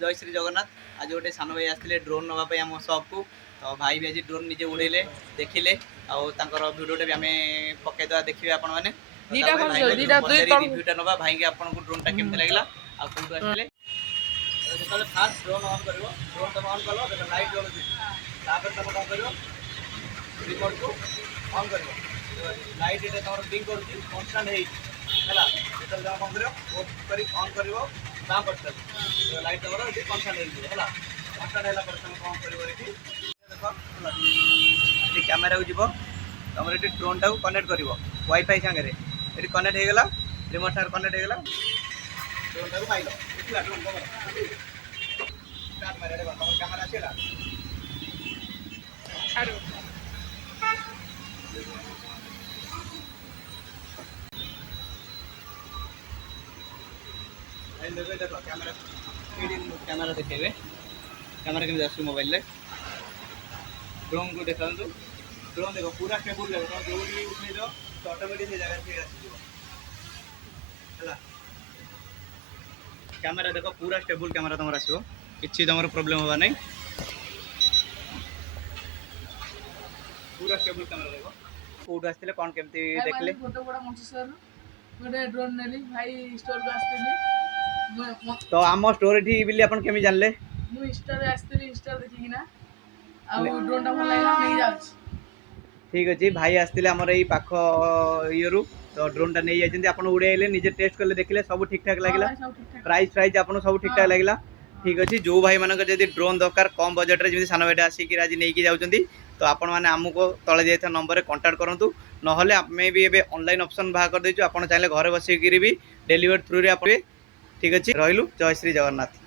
जय श्री जगन्नाथ। आज गोटे सान भाई आसते ड्रोन नापी आम सप को तो भाई भी आज ड्रोन निजे उड़ेले देखिले भिडियो भी आम पकईदा देखिए आपण मैंने रिव्यूटा ना भाई की आपको ड्रोन टा केमती लगे आउट आसते जो फास्ट ड्रोन ऑन कर ड्रोन तुम ऑन कल देख लाइट जलुची तुम कौन कर रिमोट को ऑन कर लाइट ये तुम ब्लिंक कर कन्स्टाट है कौन कर ऑन कर लाइट तुम ये कन्स्टाट है कन्स्टाट है तुम कौन कर देख कैमेरा को जीव तुम ये ड्रोन टाक कनेक्ट कर वाईफाई सागर ये कनेक्ट होगा रिमोट सागर कनेक्ट होगा ड्रोन टाक पाइल ड्रोन तुम मारे तुम कैमेरा आसला देख कैमेरा कैमेरा देखे कैमेरा केमी आस मोबाइल ड्रोन को देखा ड्रोन देख पूरा स्टेबल जो भी उठे तो ऑटोमेटिक से जगह से है कैमेरा देख पूरा स्टेबल कैमेरा तुम आसो कि तुम प्रोब्लेम होगा नहीं पूरा स्टेबल कैमेरा देख कौट आसते कौन केमती देखले ड्रोन नेली भाई स्टोर को आसती तो आम स्टोर ये बिल्ली अपन केमी जानले मु इंस्टा रे आसती इंस्टा देखि ना आ ड्रोन टा भल लागला नहीं जाउछ ठीक अच्छे भाई आसते आमर ये पाख ये तो ड्रोन टा नहीं जाइए आप उड़े निजे टेस्ट कले देखले सब ठीक ठाक लगे प्राइस प्राइस आप सब ठीक ठाक लगे ठीक अच्छे जो भाई मानक जब ड्रोन दरकार कम बजेट में सान भाईटा आसिक आज नहीं जाऊँगी तो आपण मैंने आमको तले जाइए नंबर कंटाक्ट करूँ ना आम भी ए ऑनलाइन ऑप्शन बाहर कर देचु आप चाहिए घर बसिक भी डेलीवर थ्रू रे आप ठीक अच्छे रही जय श्री जगन्नाथ।